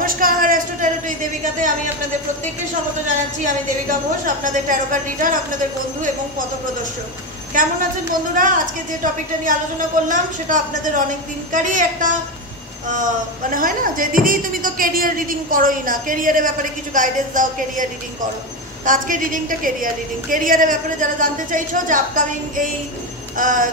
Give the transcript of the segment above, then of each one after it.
नमस्कार astro tarot देविकाते आमी आपनादेर प्रत्येकके स्वागत जानाच्छि। आमी देविका घोष, आपनादेर टैरो कार्ड रीडार, आपनादेर बंधु एबं पथप्रदर्शक। केमन आছেন বন্ধুরা? আজকে যে টপিকটা নিয়ে আলোচনা করলাম সেটা আপনাদের অনেক দিনকারই একটা মানে হয় না যে দিদি তুমি তো ক্যারিয়ার রিডিং করোই না, ক্যারিয়ারের ব্যাপারে কিছু গাইডেন্স দাও, ক্যারিয়ার রিডিং করো। তো আজকে রিডিংটা ক্যারিয়ার রিডিং। ক্যারিয়ারের ব্যাপারে যারা জানতে চাইছো যে আপকামিং এই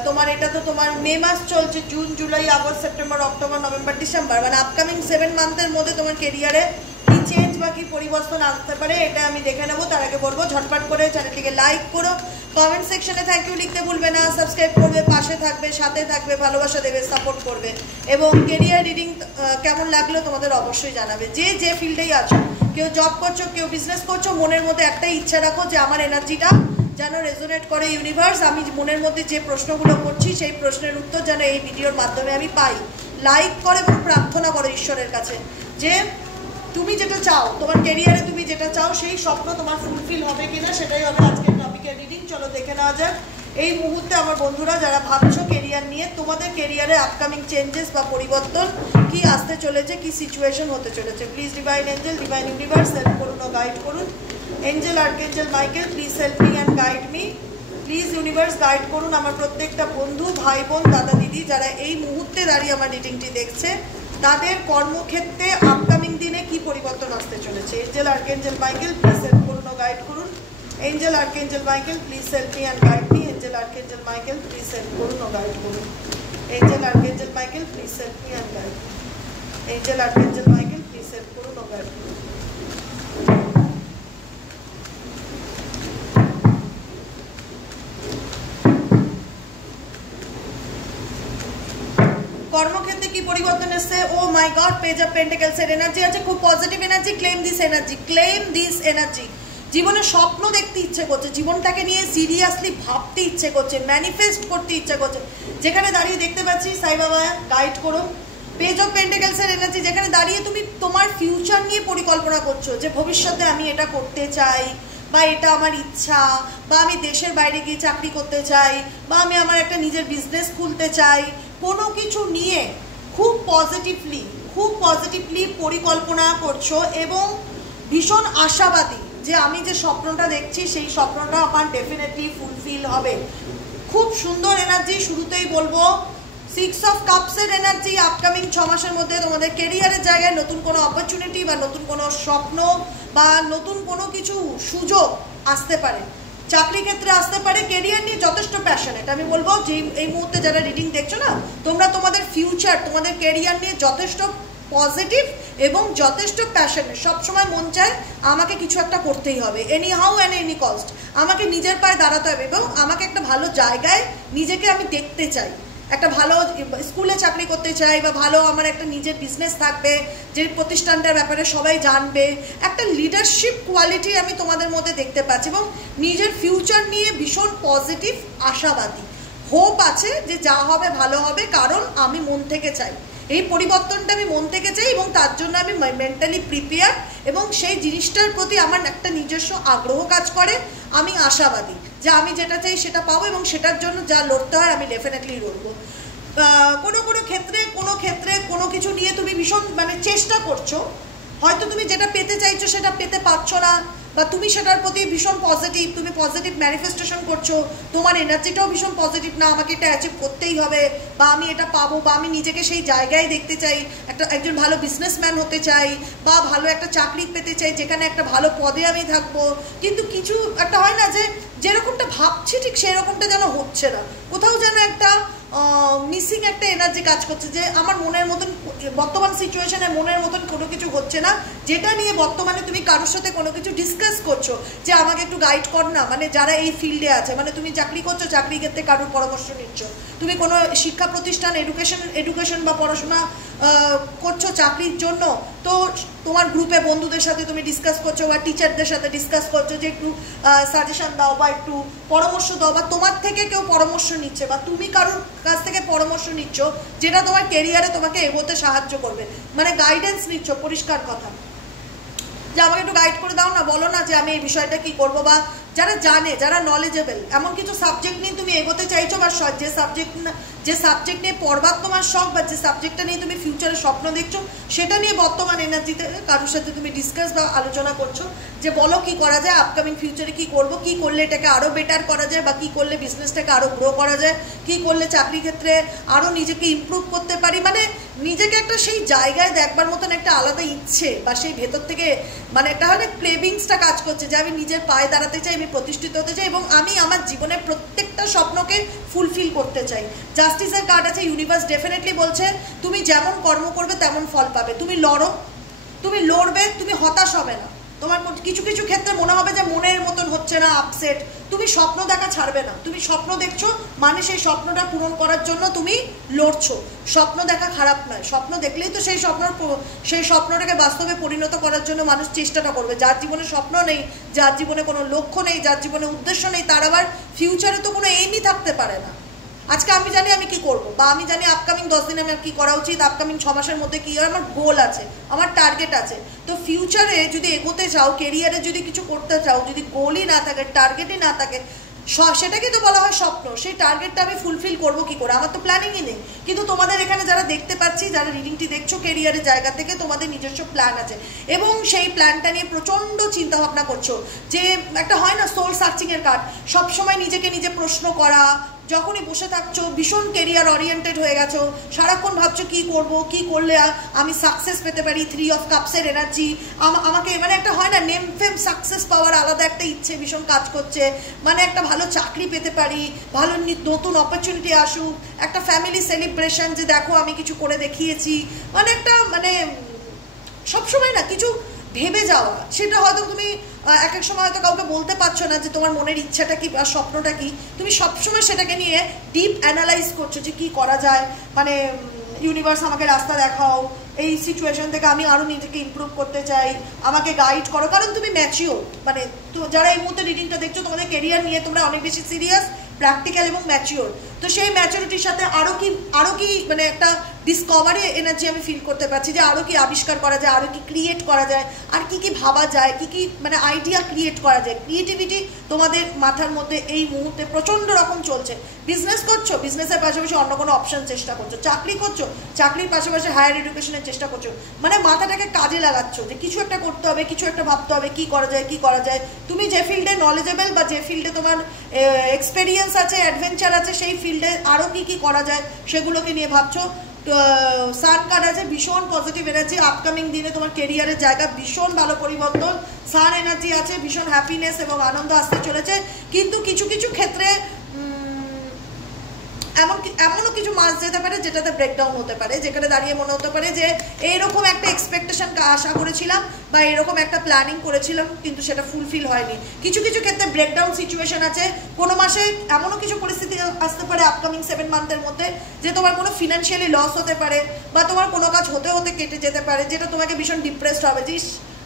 তোমার এটা তো তোমার মে মাস চলছে, June July August September October November December, মানে আপকামিং 7 মান্থের মধ্যে তোমার ক্যারিয়ারে কি চেঞ্জ বা কি পরিবর্তন আসতে পারে এটা আমি দেখে নেবো। তার আগে বলবো ঝটপট করে চ্যানেলটিকে লাইক করো, কমেন্ট সেকশনে থ্যাংক ইউ লিখতে ভুলবে না, সাবস্ক্রাইব করবে, পাশে থাকবে, সাথে থাকবে, ভালোবাসা দেবে, সাপোর্ট করবে এবং ক্যারিয়ার রিডিং কেমন লাগলো তোমাদের অবশ্যই জানাবে। যে যে ফিল্ডেই আছো, কেউ জব করছো, কেউ বিজনেস করছো, মনের মধ্যে একটাই ইচ্ছা রাখো যে আমার এনার্জিটা যেন রেজোনেট করে ইউনিভার্স, আমি মনের মধ্যে যে প্রশ্নগুলো করছি সেই প্রশ্নের উত্তর যেন এই ভিডিওর মাধ্যমে আমি পাই। লাইক করো এবং প্রার্থনা করো ঈশ্বরের কাছে যে তুমি যেটা চাও, তোমার ক্যারিয়ারে তুমি যেটা চাও সেই স্বপ্ন তোমার ফুলফিল হবে কিনা, সেটাই হবে আজকের টপিকের রিডিং। চলো দেখে নেওয়া যাক এই মুহূর্তে আমার বন্ধুরা যারা ভাবছো ক্যারিয়ার নিয়ে, তোমাদের ক্যারিয়ারে আপকামিং চেঞ্জেস বা পরিবর্তন কি আসতে চলেছে, কি সিচুয়েশন হতে চলেছে। Please divine angel, divine universe help করুন ও গাইড করুন। Angel archangel Michael please help me and guide me. Please universe guide করুন আমার প্রত্যেকটা বন্ধু, ভাই বোন, দাদা দিদি যারা এই মুহূর্তে দাঁড়িয়ে আমার রিডিংটি দেখছে, তাদের কর্মক্ষেত্রে আপকামিং দিনে কি পরিবর্তন আসতে চলেছে। Angel archangel Michael please help করুন ও গাইড করুন। Angel archangel Michael please help me and guide me. Angel archangel Michael please help করুন ও গাইড করুন। Angel archangel Michael please help me and guide. Angel archangel Michael please help করুন ও guide করুন। কর্মক্ষেত্রে কি পরিবর্তন এসেছে? Oh my god, page of pentacles এর এনার্জি আছে, খুব positive energy. Claim this energy, claim this energy. জীবনে স্বপ্ন দেখতে ইচ্ছে করছে, জীবনটাকে নিয়ে সিরিয়াসলি ভাবতে ইচ্ছে করছে, ম্যানিফেস্ট করতে ইচ্ছে করছে। যেখানে দাঁড়িয়ে দেখতে পাচ্ছি সাই বাবা গাইড করো। পেজ অফ পেন্টাকেলস এর এনার্জি, যেখানে দাঁড়িয়ে তুমি তোমার ফিউচার নিয়ে পরিকল্পনা করছো যে ভবিষ্যতে আমি এটা করতে চাই, বা এটা আমার ইচ্ছা, বা আমি দেশের বাইরে গিয়ে চাকরি করতে চাই, বা আমি আমার একটা নিজের বিজনেস খুলতে চাই। কোনো কিছু নিয়ে খুব পজিটিভলি পরিকল্পনা করছো এবং ভীষণ আশাবাদী যে আমি যে স্বপ্নটা দেখছি সেই স্বপ্নটা আমার ডেফিনেটলি ফুলফিল হবে। খুব সুন্দর এনার্জি। শুরুতেই বলবো 6 অফ কাপসের এনার্জি। আপকামিং 6 মাসের মধ্যে তোমাদের ক্যারিয়ারের জায়গায় নতুন কোনো অপরচুনিটি বা নতুন কোনো স্বপ্ন বা নতুন কোনো কিছু সুযোগ আসতে পারে, চাকরি ক্ষেত্রে আসতে পারে। ক্যারিয়ার নিয়ে যথেষ্ট প্যাশনেট। আমি বলবো যে এই মুহূর্তে যারা রিডিং দেখছো না, তোমরা তোমাদের ফিউচার, তোমাদের ক্যারিয়ার নিয়ে যথেষ্ট পজিটিভ এবং যথেষ্ট প্যাশনেট। সবসময় মন চায় আমাকে কিছু একটা করতেই হবে, any how and any cost. আমাকে নিজের পায়ে দাঁড়াতে হবে এবং আমাকে একটা ভালো জায়গায় নিজেকে আমি দেখতে চাই। একটা ভালো স্কুলে চাকরি করতে চাই, বা ভালো আমার একটা নিজের বিজনেস থাকবে যে প্রতিষ্ঠানটার ব্যাপারে সবাই জানবে। একটা লিডারশিপ কোয়ালিটি আমি তোমাদের মধ্যে দেখতে পাচ্ছি এবং নিজের ফিউচার নিয়ে ভীষণ পজিটিভ আশাবাদী। হোপ আছে যে যা হবে ভালো হবে, কারণ আমি মন থেকে চাই এই পরিবর্তনটা, আমি মন থেকে চাই এবং তার জন্য আমি মেন্টালি প্রিপেয়ার এবং সেই জিনিসটার প্রতি আমার একটা নিজস্ব আগ্রহ কাজ করে। আমি আশাবাদী যে আমি যেটা চাই সেটা পাবো এবং সেটার জন্য যা লড়তে হয় আমি ডেফিনেটলি লড়বো। কোনো ক্ষেত্রে কোনো কিছু নিয়ে তুমি ভীষণ মানে চেষ্টা করছো, হয়তো তুমি যেটা পেতে চাইছো সেটা পেতে পারছো না, বা তুমি সেটার প্রতি ভীষণ পজিটিভ, তুমি পজিটিভ ম্যানিফেস্টেশন করছো, তোমার এনার্জিটাও ভীষণ পজিটিভ, না আমাকে এটা অ্যাচিভ করতেই হবে, বা আমি এটা পাবো, বা আমি নিজেকে সেই জায়গায় দেখতে চাই, একজন ভালো বিজনেসম্যান হতে চাই, বা ভালো একটা চাকরি পেতে চাই যেখানে একটা ভালো পদে আমি থাকবো। কিন্তু কিছু একটা হয় না যে যেরকমটা ভাবছি ঠিক সেরকমটা যেন হচ্ছে না, কোথাও যেন একটা মিসিং একটা এনার্জি কাজ করছে যে আমার মনের মতন বর্তমান সিচুয়েশনে মনের মতন কোনো কিছু হচ্ছে না, যেটা নিয়ে বর্তমানে তুমি কারোর সাথে কোনো কিছু ডিসকাস করছো যে আমাকে একটু গাইড কর না। মানে যারা এই ফিল্ডে আছে, মানে তুমি চাকরি করছো, চাকরি ক্ষেত্রে কারোর পরামর্শ নিচ্ছ, তুমি কোনো শিক্ষা প্রতিষ্ঠান এডুকেশন বা পড়াশোনা করছো চাকরির জন্য, তো তোমার গ্রুপে বন্ধুদের সাথে তুমি ডিসকাস করছো বা টিচারদের সাথে ডিসকাস করছো যে একটু সাজেশন দাও বা একটু পরামর্শ দাও, বা তোমার থেকে কেউ পরামর্শ নিচ্ছে বা তুমি কারোর কাছ থেকে পরামর্শ নিচ্ছ যেটা তোমার ক্যারিয়ারে তোমাকে এগোতে সাহায্য করবে। মানে গাইডেন্স নিচ্ছ, পরিষ্কার কথা যে আমাকে একটু গাইড করে দাও না, বলো না যে আমি এই বিষয়টা কি করবো। বা যারা জানে, যারা নলেজেবল, এমন কিছু সাবজেক্ট নিয়ে তুমি এগোতে চাইছো, বা যে সাবজেক্ট নিয়ে পড়বার তোমার শখ বা যে সাবজেক্টটা নিয়ে তুমি ফিউচারে স্বপ্ন দেখছো সেটা নিয়ে বর্তমান এনার্জিতে কারোর সাথে তুমি ডিসকাস বা আলোচনা করছো যে বলো কি করা যায়, আপকামিং ফিউচারে কি করব, কি করলে এটাকে আরও বেটার করা যায়, বা কি করলে বিজনেসটাকে আরও গ্রো করা যায়, কি করলে চাকরি ক্ষেত্রে আরও নিজেকে ইমপ্রুভ করতে পারি। মানে নিজেকে একটা সেই জায়গায় দেখবার মতন একটা আলাদা ইচ্ছে বা সেই ভেতর থেকে মানে একটা অনেক ক্রেভিংসটা কাজ করছে যে আমি নিজের পায়ে দাঁড়াতে চাই, আমি প্রতিষ্ঠিত হতে চাই এবং আমি আমার জীবনের প্রত্যেকটা স্বপ্নকে ফুলফিল করতে চাই। জাস্টিসের কার্ড আছে, ইউনিভার্স ডেফিনেটলি বলছে তুমি যেমন কর্ম করবে তেমন ফল পাবে। তুমি লড়ো, তুমি লড়বে, তুমি হতাশ হবে না। তোমার কিছু কিছু ক্ষেত্রে মনে হবে যে মনের মতন হচ্ছে না, আপসেট, তুমি স্বপ্ন দেখা ছাড়বে না। তুমি স্বপ্ন দেখছো মানে সেই স্বপ্নটা পূরণ করার জন্য তুমি লড়ছো। স্বপ্ন দেখা খারাপ নয়, স্বপ্ন দেখলেই তো সেই স্বপ্নটাকে বাস্তবে পরিণত করার জন্য মানুষ চেষ্টাটা করবে। যার জীবনে স্বপ্ন নেই, যার জীবনে কোনো লক্ষ্য নেই, যার জীবনে উদ্দেশ্য নেই, তার আবার ফিউচারে তো কোনো এইমই থাকতে পারে না। আজকে আমি জানি আমি কি করব, বা আমি জানি আপকামিং 10 দিনে আমার কি করা উচিত, আপকামিং 6 মাসের মধ্যে কি হয়, আমার গোল আছে, আমার টার্গেট আছে। তো ফিউচারে যদি এগোতে চাও, কেরিয়ারে যদি কিছু করতে চাও, যদি গোলই না থাকে, টার্গেটই না থাকে, সেটাকে তো বলা হয় স্বপ্ন। সেই টার্গেটটা আমি ফুলফিল করবো কি করে, আমার তো প্ল্যানিংই নেই। কিন্তু তোমাদের এখানে যারা দেখতে পাচ্ছি, যারা রিডিংটি দেখছো, কেরিয়ারের জায়গা থেকে তোমাদের নিজস্ব প্ল্যান আছে এবং সেই প্ল্যানটা নিয়ে প্রচণ্ড চিন্তা ভাবনা করছো। যে একটা হয় না সোল সার্চিং এর কার্ড, সবসময় নিজেকে নিজে প্রশ্ন করা, যখনই বসে থাকছো ভীষণ কেরিয়ার ওরিয়েন্টেড হয়ে গেছো, সারাক্ষণ ভাবছো কি করব, কি করলে আমি সাকসেস পেতে পারি। 3 অফ কাপসের এনার্জি আমাকে মানে একটা হয় না নেম ফেম সাকসেস পাওয়ার আলাদা একটা ইচ্ছে ভীষণ কাজ করছে। মানে একটা ভালো চাকরি পেতে পারি, ভালো নতুন অপরচুনিটি আসুক, একটা ফ্যামিলি সেলিব্রেশন যে দেখো আমি কিছু করে দেখিয়েছি, মানে একটা মানে সবসময় না কিছু ভেবে যাওয়া। সেটা হয়তো তুমি এক এক সময় হয়তো কাউকে বলতে পারছো না যে তোমার মনের ইচ্ছাটা কি বা স্বপ্নটা কি, তুমি সবসময় সেটাকে নিয়ে ডিপ অ্যানালাইজ করছো যে কি করা যায়। মানে ইউনিভার্স আমাকে রাস্তা দেখাও, এই সিচুয়েশন থেকে আমি আরও নিজেকে ইমপ্রুভ করতে চাই, আমাকে গাইড করো। কারণ তুমি ম্যাচিওর, মানে যারা এই মুহূর্তে রিডিংটা দেখছো তোমাদের কেরিয়ার নিয়ে তোমরা অনেক বেশি সিরিয়াস, প্র্যাকটিক্যাল এবং ম্যাচিওর। তো সেই ম্যাচুরিটির সাথে আরও কি মানে একটা ডিসকভারি এনার্জি আমি ফিল করতে পারছি যে আরও কি আবিষ্কার করা যায়, আরও কি ক্রিয়েট করা যায়, আর কি কি ভাবা যায়, কি কি মানে আইডিয়া ক্রিয়েট করা যায়। ক্রিয়েটিভিটি তোমাদের মাথার মধ্যে এই মুহূর্তে প্রচণ্ড রকম চলছে। বিজনেস করছো, বিজনেসের পাশাপাশি অন্য কোনো অপশন চেষ্টা করছো, চাকরি করছো, চাকরির পাশাপাশি হায়ার এডুকেশনের চেষ্টা করছো, মানে মাথাটাকে কাজে লাগাচ্ছ যে কিছু একটা করতে হবে, কিছু একটা ভাবতে হবে, কি করা যায়, কি করা যায়। তুমি যে ফিল্ডে নলেজেবল বা যে ফিল্ডে তোমার এক্সপেরিয়েন্স আছে, অ্যাডভেঞ্চার আছে, সেই ফিল্ডে আরও কি কি করা যায় সেগুলোকে নিয়ে ভাবছো। সান কার্ড আছে, ভীষণ পজিটিভ এনার্জি, আপকামিং দিনে তোমার কেরিয়ারের জায়গা ভীষণ ভালো পরিবর্তন। সান এনার্জি আছে, ভীষণ হ্যাপিনেস এবং আনন্দ আসতে চলেছে। কিন্তু কিছু কিছু ক্ষেত্রে এমনও কিছু মাস যেতে পারে যেটাতে ব্রেকডাউন হতে পারে, যেখানে দাঁড়িয়ে মনে হতে পারে যে এইরকম একটা এক্সপেকটেশন আশা করেছিলাম বা এরকম একটা প্ল্যানিং করেছিলাম কিন্তু সেটা ফুলফিল হয়নি। কিছু কিছু ক্ষেত্রে ব্রেকডাউন সিচুয়েশন আছে। কোনো মাসে এমনও কিছু পরিস্থিতি আসতে পারে আপকামিং 7 মান্থের মধ্যে যে তোমার কোনো ফিনান্সিয়ালি লস হতে পারে বা তোমার কোনো কাজ হতে হতে কেটে যেতে পারে, যেটা তোমাকে ভীষণ ডিপ্রেসড হবে যে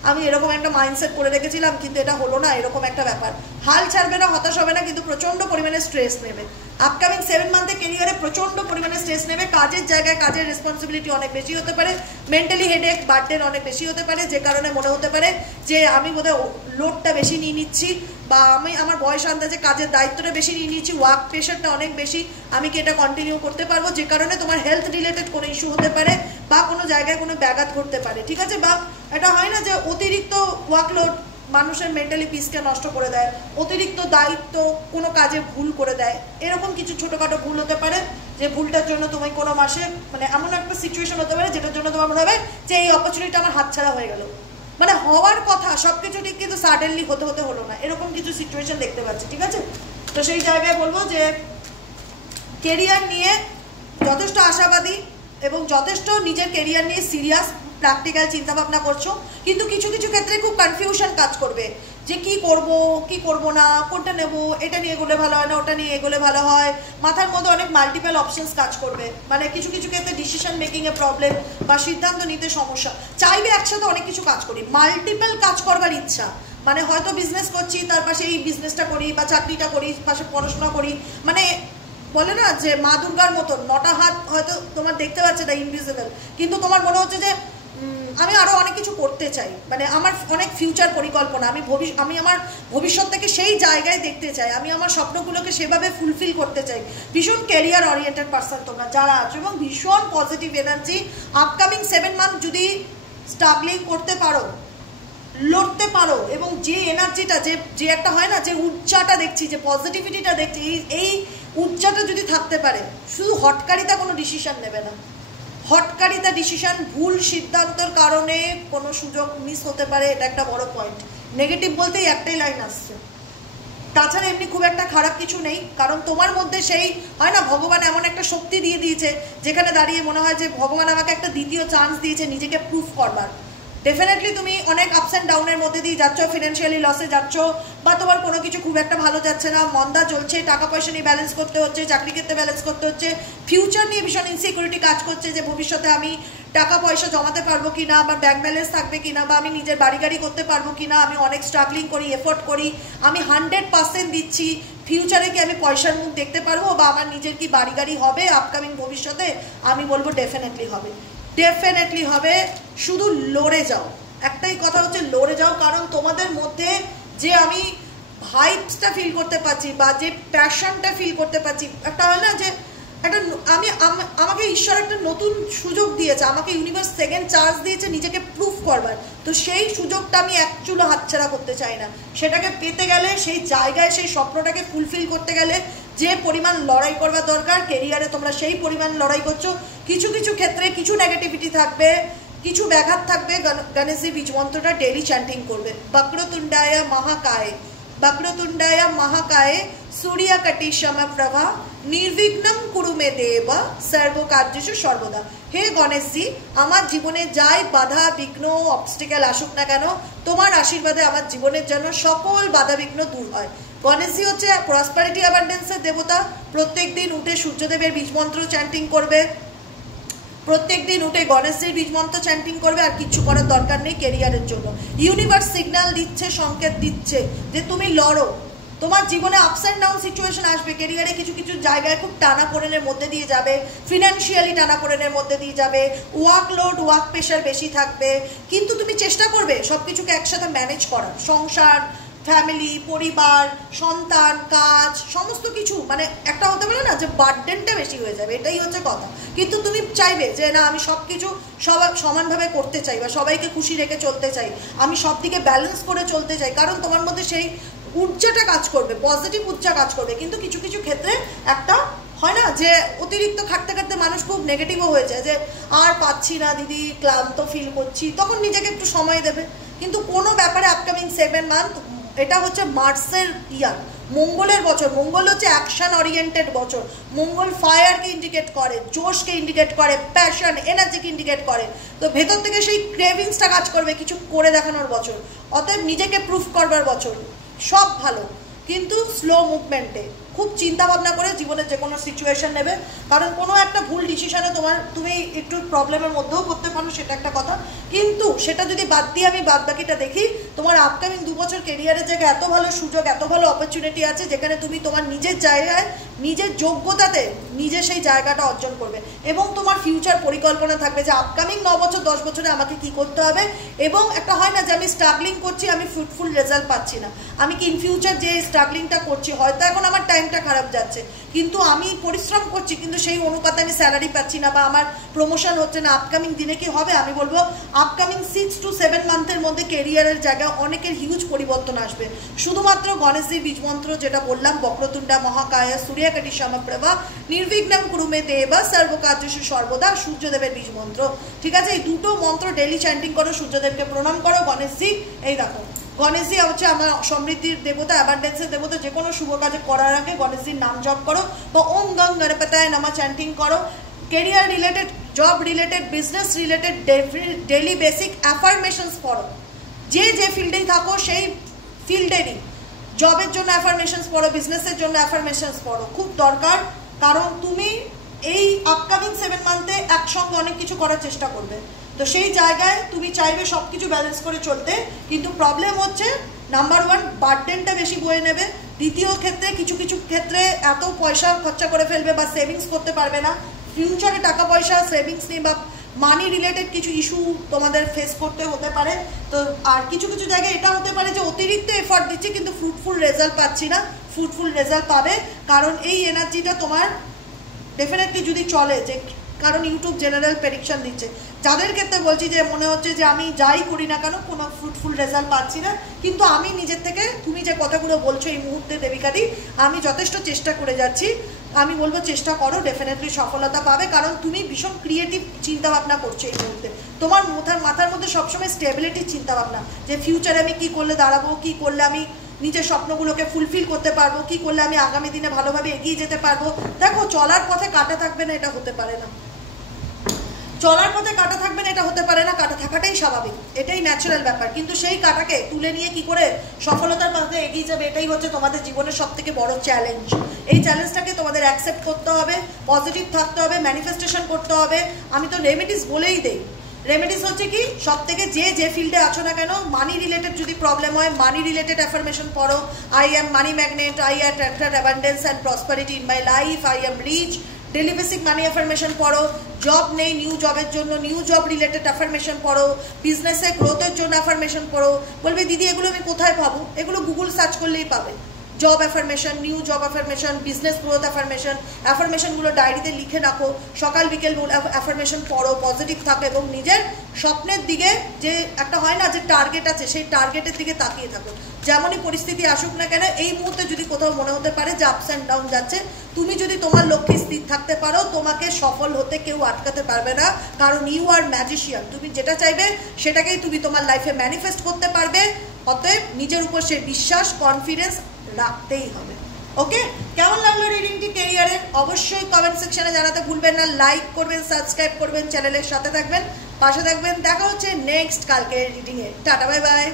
আমি এরকম একটা মাইন্ডসেট করে রেখেছিলাম কিন্তু এটা হলো না, এরকম একটা ব্যাপার। হাল ছাড়বে না, হতাশ হবে না, কিন্তু প্রচণ্ড পরিমাণে স্ট্রেস নেবে। আপকামিং 7 মান্থে কেরিয়ারে প্রচণ্ড পরিমাণে স্ট্রেস নেবে। কাজের জায়গায় কাজের রেসপন্সিবিলিটি অনেক বেশি হতে পারে, মেন্টালি হেডেক বার্ডেন অনেক বেশি হতে পারে, যে কারণে মনে হতে পারে যে আমি বোধহয় লোডটা বেশি নিয়ে নিচ্ছি বা আমি আমার বয়স আন্দাজে কাজের দায়িত্বটা বেশি নিয়ে নিচ্ছি, ওয়ার্ক প্রেশারটা অনেক বেশি, আমি কি এটা কন্টিনিউ করতে পারবো, যে কারণে তোমার হেলথ রিলেটেড কোনো ইস্যু হতে পারে বা কোনো জায়গায় কোনো ব্যাঘাত ঘটতে পারে। ঠিক আছে, বা এটা হয় না যে অতিরিক্ত ওয়ার্কলোড মানুষের মেন্টালি পিসকে নষ্ট করে দেয়, অতিরিক্ত দায়িত্ব কোনো কাজে ভুল করে দেয়, এরকম কিছু ছোটোখাটো ভুল হতে পারে যে ভুলটার জন্য তুমি কোনো মাসে মানে এমন একটা সিচুয়েশন হতে পারে যেটার জন্য তোমার মনে হবে যে এই অপরচুনিটি আমার হাতছাড়া হয়ে গেল। মানে হওয়ার কথা সব কিছু ঠিক কিন্তু সাডেনলি হতে হলো না, এরকম কিছু সিচুয়েশন দেখতে পাচ্ছি। ঠিক আছে, তো সেই জায়গায় বলবো যে কেরিয়ার নিয়ে যথেষ্ট আশাবাদী এবং যথেষ্ট নিজের কেরিয়ার নিয়ে সিরিয়াস প্র্যাকটিক্যাল চিন্তাভাবনা করছো, কিন্তু কিছু কিছু ক্ষেত্রে খুব কনফিউশন কাজ করবে যে কি করব না, কোনটা নেব, এটা নিয়ে এগোলে ভালো হয় না, ওটা নিয়ে এগোলে ভালো হয়। মাথার মধ্যে অনেক মাল্টিপল অপশনস কাজ করবে, মানে কিছু কিছু ক্ষেত্রে ডিসিশন মেকিং এ প্রবলেম বা সিদ্ধান্ত নিতে সমস্যা। চাইবে একসাথে অনেক কিছু কাজ করি, মাল্টিপল কাজ করবার ইচ্ছা, মানে হয়তো বিজনেস করছি তার পাশে এই বিজনেসটা করি বা চাকরিটা করি, পাশে পড়াশোনা করি, মানে বলে না যে মা দুর্গার মতন 9টা হাত হয়তো তোমার দেখতে পাচ্ছে না ইনভিজিবল, কিন্তু তোমার মনে হচ্ছে যে আমি আরও অনেক কিছু করতে চাই, মানে আমার অনেক ফিউচার পরিকল্পনা, আমি আমার ভবিষ্যৎটাকে সেই জায়গায় দেখতে চাই, আমি আমার স্বপ্নগুলোকে সেভাবে ফুলফিল করতে চাই। ভীষণ ক্যারিয়ার ওরিয়েন্টেড পার্সন তোমরা যারা আছো, এবং ভীষণ পজিটিভ এনার্জি। আপকামিং 7 মান্থ যদি স্ট্রাগলিং করতে পারো, লড়তে পারো, এবং যে এনার্জিটা যে একটা হয় না, যে উর্জাটা দেখছি, যে পজিটিভিটিটা দেখছি, এই উর্জাটা যদি থাকতে পারে, শুধু হটকারিতা কোনো ডিসিশন নেবে না। হটকারিতা ডিসিশন, ভুল সিদ্ধান্তর কারণে কোনো সুযোগ মিস হতে পারে, এটা একটা বড় পয়েন্ট। নেগেটিভ বলতেই একটাই লাইন আসছে, তাছাড়া এমনি খুব একটা খারাপ কিছু নেই। কারণ তোমার মধ্যে সেই হয় না, ভগবান এমন একটা শক্তি দিয়ে দিয়েছে যেখানে দাঁড়িয়ে মনে হয় যে ভগবান আমাকে একটা দ্বিতীয় চান্স দিয়েছে নিজেকে প্রুফ করবার। ডেফিনেটলি তুমি অনেক আপস অ্যান্ড ডাউনের মধ্যে দিয়ে যাচ্ছ, ফিনান্সিয়ালি লসে যাচ্ছ, বা তোমার কোনো কিছু খুব একটা ভালো যাচ্ছে না, মন্দা চলছে, টাকা পয়সা নিয়ে ব্যালেন্স করতে হচ্ছে, চাকরি ক্ষেত্রে ব্যালেন্স করতে হচ্ছে, ফিউচার নিয়ে ভীষণ ইনসিকিউরিটি কাজ করছে যে ভবিষ্যতে আমি টাকা পয়সা জমাতে পারবো কিনা, বা ব্যাংক ব্যালেন্স থাকবে কিনা, বা আমি নিজের বাড়ি গাড়ি করতে পারবো কিনা, আমি অনেক স্ট্রাগলিং করি, এফোর্ট করি, আমি 100% দিচ্ছি, ফিউচারে কি আমি পয়সার মুখ দেখতে পারবো, বা আমার নিজের কি বাড়ি গাড়ি হবে আপকামিং ভবিষ্যতে? আমি বলবো ডেফিনেটলি হবে, ডেফিনেটলি হবে। শুধু লড়ে যাও, একটাই কথা হচ্ছে লড়ে যাও। কারণ তোমাদের মধ্যে যে আমি ভাইবসটা ফিল করতে পারছি, বা যে প্যাশনটা ফিল করতে পারছি, একটা হয় না যে একটা আমাকে ঈশ্বর একটা নতুন সুযোগ দিয়েছে, আমাকে ইউনিভার্স সেকেন্ড চান্স দিয়েছে নিজেকে প্রুফ করবার। তো সেই সুযোগটা আমি এক চুলো হাতছাড়া করতে চাই না। সেটাকে পেতে গেলে, সেই জায়গায় সেই স্বপ্নটাকে ফুলফিল করতে গেলে যে পরিমাণ লড়াই করবার দরকার, কেরিয়ারে তোমরা সেই পরিমাণ লড়াই করছো। কিছু কিছু ক্ষেত্রে কিছু নেগেটিভিটি থাকবে, কিছু ব্যাঘাত থাকবে। গণেশজির বীজ মন্ত্রটা ডেইলি চ্যান্টিং করবে, বক্রতুণ্ডায় মহাকায়, বক্রতুণ্ডায় মহাকায়ে সূর্যকটিশম প্রভা নির্বিঘ্নম কুরু মে দেব সর্বকার্যেষু সর্বদা। হে গণেশজি, আমার জীবনে যাই বাধা বিঘ্ন অবস্টিক্যাল আসুক না কেন, তোমার আশীর্বাদে আমার জীবনের জন্য সকল বাধা বিঘ্ন দূর হয়। গণেশজি হচ্ছে প্রসপারিটি অ্যাবান্ডেন্সের দেবতা। প্রত্যেক দিন উঠে সূর্যদেবের বীজ মন্ত্র চ্যান্টিং করবে, প্রত্যেক দিন উঠে গণেশজির বীজ মন্ত্র চ্যান্টিং করবে, আর কিচ্ছু করার দরকার নেই কেরিয়ারের জন্য। ইউনিভার্স সিগন্যাল দিচ্ছে, সংকেত দিচ্ছে যে তুমি লড়ো। তোমার জীবনে আপস অ্যান্ড ডাউন সিচুয়েশন আসবে, কেরিয়ারে কিছু কিছু জায়গায় খুব টানাপোড়েনের মধ্যে দিয়ে যাবে, ফিনান্সিয়ালি টানাপোড়েনের মধ্যে দিয়ে যাবে, ওয়ার্কলোড ওয়ার্ক প্রেশার বেশি থাকবে, কিন্তু তুমি চেষ্টা করবে সব কিছুকে একসাথে ম্যানেজ করার। সংসার, ফ্যামিলি, পরিবার, সন্তান, কাজ, সমস্ত কিছু, মানে একটা হতে পারে না যে বার্ডেনটা বেশি হয়ে যাবে, এটাই হচ্ছে কথা। কিন্তু তুমি চাইবে যে না, আমি সব কিছু সমানভাবে করতে চাই, বা সবাইকে খুশি রেখে চলতে চাই, আমি সব দিকে ব্যালেন্স করে চলতে চাই। কারণ তোমার মধ্যে সেই ঊর্জাটা কাজ করবে, পজিটিভ ঊর্জা কাজ করবে। কিন্তু কিছু কিছু ক্ষেত্রে একটা হয় না যে অতিরিক্ত খাটতে খাটতে মানুষ খুব নেগেটিভও হয়ে যায়, যে আর পাচ্ছি না দিদি, ক্লান্ত ফিল করছি, তখন নিজেকে একটু সময় দেবে। কিন্তু কোনো ব্যাপারে আপকামিং 7 মান্থ, এটা হচ্ছে মার্সের ইয়ার, মঙ্গলের বছর। মঙ্গল হচ্ছে অ্যাকশন ওরিয়েন্টেড বছর। মঙ্গল ফায়ারকে ইন্ডিকেট করে, জোশকে ইন্ডিকেট করে, প্যাশন, এনার্জিকে ইন্ডিকেট করে। তো ভেতর থেকে সেই ক্রেভিংসটা কাজ করবে কিছু করে দেখানোর বছর। অতএব নিজেকে প্রুফ করবার বছর। সব ভালো, কিন্তু স্লো মুভমেন্টে, খুব চিন্তা ভাবনা করে জীবনের যে কোনো সিচুয়েশন নেবে। কারণ কোনো একটা ভুল ডিসিশনে তুমি একটু প্রবলেমের মধ্যেও করতে পারো, সেটা একটা কথা। কিন্তু সেটা যদি বাদ দিয়ে আমি বাদ বাকিটা দেখি, তোমার আপকামিং 2 বছর কেরিয়ারের জায়গায় এত ভালো সুযোগ, এত ভালো অপরচুনিটি আছে, যেখানে তুমি তোমার নিজের জায়গায়, নিজের যোগ্যতাতে নিজে সেই জায়গাটা অর্জন করবে। এবং তোমার ফিউচার পরিকল্পনা থাকবে যে আপকামিং 9 বছর 10 বছরে আমাকে কি করতে হবে। এবং একটা হয় না যে আমি স্ট্রাগলিং করছি, আমি ফ্রুটফুল রেজাল্ট পাচ্ছি না, আমি কি ইন ফিউচার যে স্ট্রাগলিংটা করছি, হয়তো এখন আমার টাইমটা খারাপ যাচ্ছে, কিন্তু আমি পরিশ্রম করছি, কিন্তু সেই অনুপাতে আমি স্যালারি পাচ্ছি না, বা আমার প্রমোশন হচ্ছে না, আপকামিং দিনে কি হবে? আমি বলবো আপকামিং 6 to 7 মান্থের মধ্যে কেরিয়ারের জায়গায় অনেকের হিউজ পরিবর্তন আসবে। শুধুমাত্র গণেশজির বীজ মন্ত্র যেটা বললাম, বক্রতুণ্ডা মহাকায় সূর্যকটিশম প্রভা নির্বিঘ্নম কুরু মে দেব সর্বকার্যেষু সর্বদা, সূর্যদেবের বীজ মন্ত্র। ঠিক আছে, এই দুটো মন্ত্র ডেইলি চ্যান্টিং করো, সূর্যদেবকে প্রণাম করো। গণেশজি, এই দেখো গণেশজি হচ্ছে আমার সমৃদ্ধির দেবতা, অ্যাবান্ডেন্সের দেবতা। যে কোনো শুভ কাজে করার আগে গণেশজির নাম জপ করো, বা ওম গং গণপতায় নমঃ চ্যান্টিং করো। Career related, job related, business related daily basic affirmations পড়ো। যে ফিল্ডেই থাকো সেই ফিল্ডেরই, জবের জন্য অ্যাফার্মেশনস পড়ো, বিজনেসের জন্য অ্যাফার্মেশনস পড়ো, খুব দরকার। কারণ তুমি এই আপকামিং 7 মান্থে একসঙ্গে অনেক কিছু করার চেষ্টা করবে। তো সেই জায়গায় তুমি চাইবে সব কিছু ব্যালেন্স করে চলতে, কিন্তু প্রবলেম হচ্ছে নাম্বার 1 বার্ডেনটা বেশি বয়ে নেবে। দ্বিতীয় ক্ষেত্রে কিছু কিছু ক্ষেত্রে এত পয়সা খরচা করে ফেলবে বা সেভিংস করতে পারবে না। ফিউচারে টাকা পয়সা সেভিংস নিয়ে বা মানি রিলেটেড কিছু ইস্যু তোমাদের ফেস করতে হতে পারে। তো আর কিছু কিছু জায়গায় এটা হতে পারে যে অতিরিক্ত এফর্ট দিচ্ছি কিন্তু ফ্রুটফুল রেজাল্ট পাচ্ছি না, ফ্রুটফুল রেজাল্ট পাবে, কারণ এই এনার্জিটা তোমার ডেফিনেটলি যদি চলে, যে কারণ ইউটিউব জেনারেল প্রেডিকশন দিচ্ছে। যাদের ক্ষেত্রে বলছি যে মনে হচ্ছে যে আমি যাই করি না কেন কোনো ফ্রুটফুল রেজাল্ট পাচ্ছি না, কিন্তু আমি নিজের থেকে তুমি যে কথাগুলো বলছো এই মুহূর্তে দেবিকাদি, আমি যথেষ্ট চেষ্টা করে যাচ্ছি। আমি বলবো চেষ্টা করো, ডেফিনেটলি সফলতা পাবে, কারণ তুমি ভীষণ ক্রিয়েটিভ চিন্তাভাবনা করছো এই মুহূর্তে। তোমার মাথার মধ্যে সবসময় স্টেবিলিটির চিন্তাভাবনা, যে ফিউচারে আমি কী করলে দাঁড়াবো, কী করলে আমি নিজের স্বপ্নগুলোকে ফুলফিল করতে পারবো, কী করলে আমি আগামী দিনে ভালোভাবে এগিয়ে যেতে পারবো। দেখো চলার পথে কাটা থাকবে না, এটা হতে পারে না, চলার পথে কাটা থাকবে না এটা হতে পারে না, কাটা থাকাটাই স্বাভাবিক, এটাই ন্যাচারাল ব্যাপার। কিন্তু সেই কাটাকে তুলে নিয়ে কি করে সফলতার পথে এগিয়ে যাবে, এটাই হচ্ছে তোমাদের জীবনের সব থেকে বড় চ্যালেঞ্জ। এই চ্যালেঞ্জটাকে তোমাদের অ্যাকসেপ্ট করতে হবে, পজিটিভ থাকতে হবে, ম্যানিফেস্টেশন করতে হবে। আমি তো রেমেডিস বলেই দেই, রেমেডিস হচ্ছে কি সব থেকে যে ফিল্ডে আছো না কেন, মানি রিলেটেড যদি প্রবলেম হয়, মানি রিলেটেড অ্যাফার্মেশন পড়ো। I am money magnet, I attract abundance and prosperity in my life, I am rich, daily basic money affirmation পড়ো। জব নেই, নিউ জবের জন্য নিউ জব রিলেটেড অ্যাফার্মেশন পড়ো। বিজনেসে গ্রোথের জন্য অ্যাফার্মেশন পড়ো। বলবে দিদি এগুলো আমি কোথায় পাবো? এগুলো গুগল সার্চ করলেই পাবে। Job affirmation, new job affirmation, business growth affirmation, অ্যাফার্মেশনগুলো ডায়েরিতে লিখে রাখো, সকাল বিকেল অ্যাফার্মেশন পড়ো, পজিটিভ থাকো এবং নিজের স্বপ্নের দিকে, যে একটা হয় না যে টার্গেট আছে, সেই টার্গেটের দিকে তাকিয়ে থাকো। যেমনই পরিস্থিতি আসুক না কেন, এই মুহূর্তে যদি কোথাও মনে হতে পারে যে আপস অ্যান্ড ডাউন যাচ্ছে, তুমি যদি তোমার লক্ষ্যে স্থির থাকতে পারো, তোমাকে সফল হতে কেউ আটকাতে পারবে না, কারণ ইউ আর ম্যাজিশিয়ান। তুমি যেটা চাইবে সেটাকেই তুমি তোমার লাইফে ম্যানিফেস্ট করতে পারবে। অতএব নিজের উপর সে বিশ্বাস, কনফিডেন্স রাখতেই হবে। ওকে, কেমন লাগলো রিডিংটি ক্যারিয়ারের? অবশ্যই কমেন্ট সেকশনে জানাতে ভুলবেন না। লাইক করবেন, সাবস্ক্রাইব করবেন, চ্যানেলের সাথে থাকবেন, পাশে থাকবেন। দেখা হচ্ছে নেক্সট কালকের রিডিংয়ে। Tata, bye bye.